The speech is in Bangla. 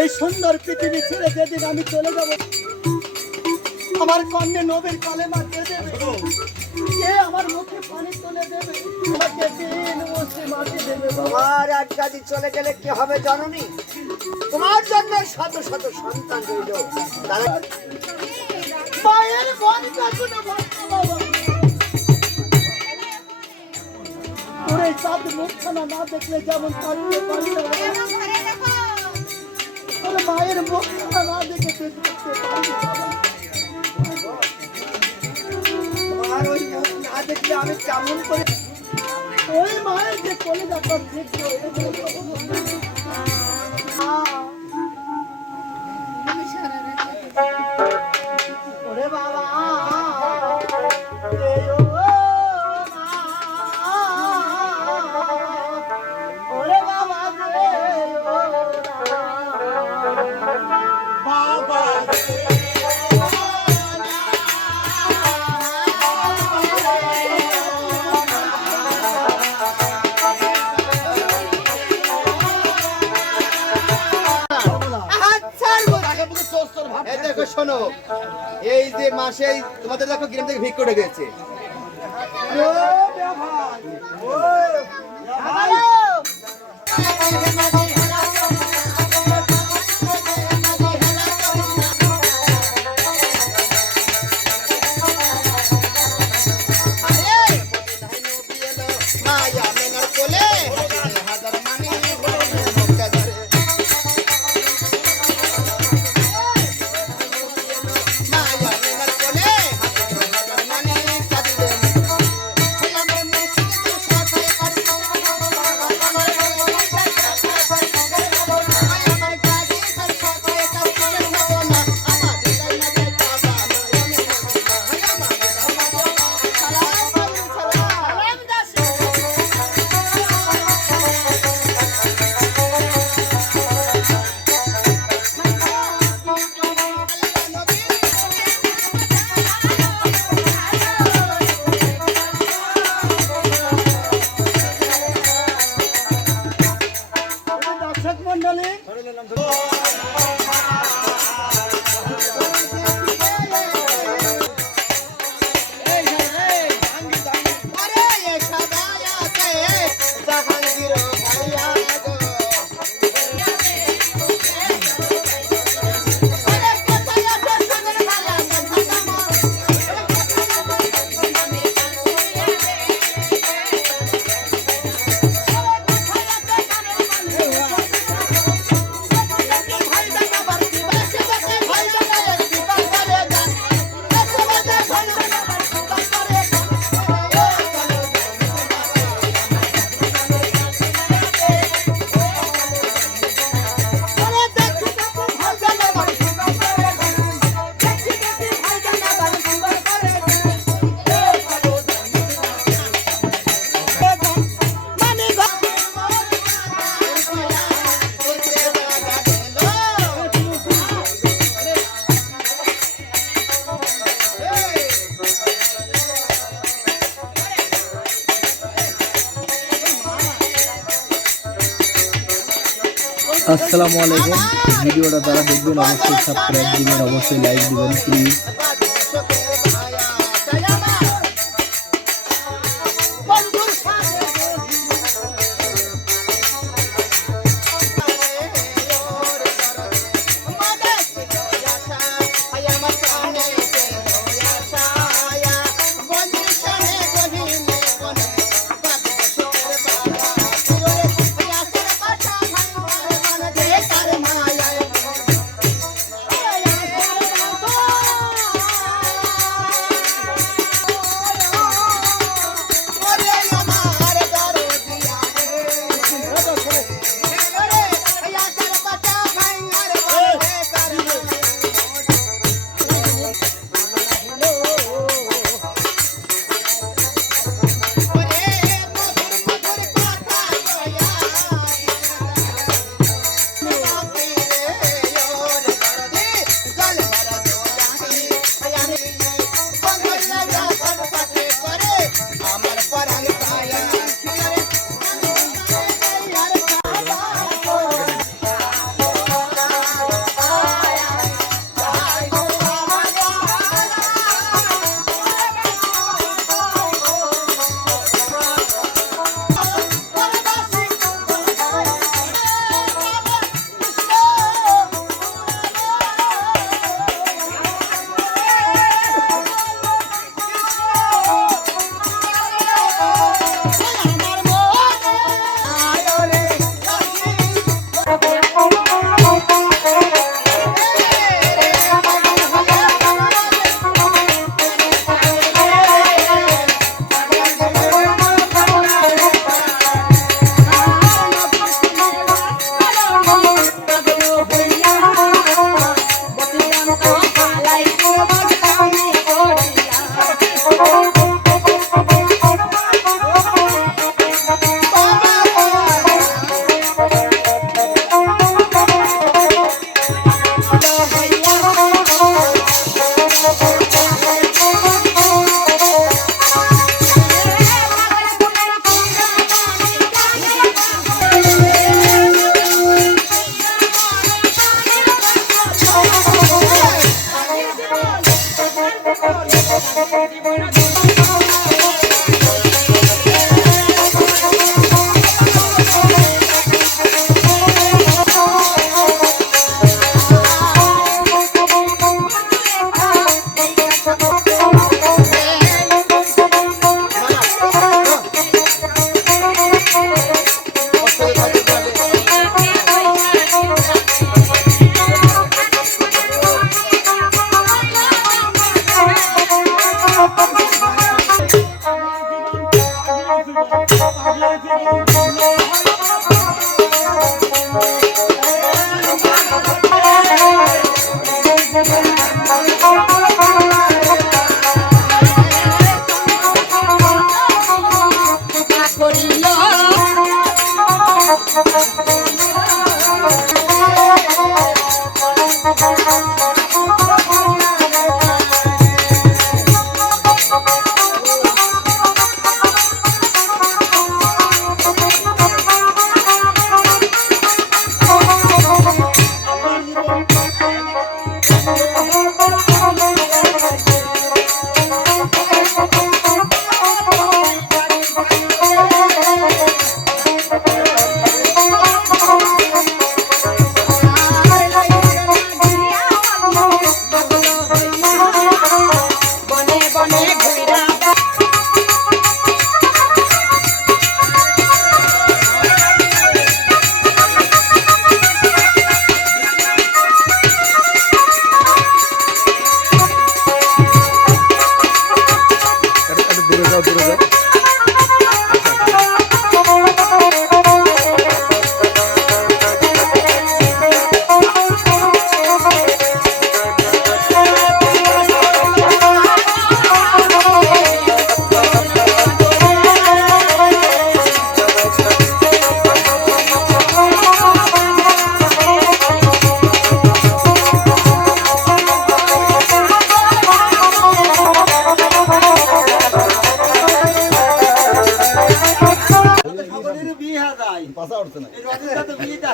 এই সুন্দর পৃথিবী ছেড়ে যেদিন আমি চলে যাব, আমার কন্যে নবীর কালেমা দিয়ে দেবে, কে আমার মুখে পানি তুলে দেবে, আমাকে দিন বসে মাটি দেবে। তোমার এক কাজে চলে গেলে কি হবে জননী? তোমার জন্য শত শত সন্তান রইল, তারা মায়ের মনটা শুনে ভক্ত বাবা, ওরে চাঁদ মুখখানা না দেখলে যেমন থাকতে পারি না, ওরে মায়ের মুখখানা না দেখে দেখতে পারি না। তোমার ওই মুখ না দেখলে আমি কেমন করে? ওই মায়ের যে কোলে যাবার দেখবো, ওরে বাবা ওরে বাবা বাবা শোনো, এই যে মাসে তোমাদের দেখো গ্রাম থেকে ভিক্ষু গেছে। আসসালামু আলাইকুম। ভিডিওটা যারা দেখবেন অবশ্যই সাবস্ক্রাইব দিবেন, অবশ্যই লাইক দিবেন প্লিজ। পাশা উঠছে না এই রথের সাথে বিয়েটা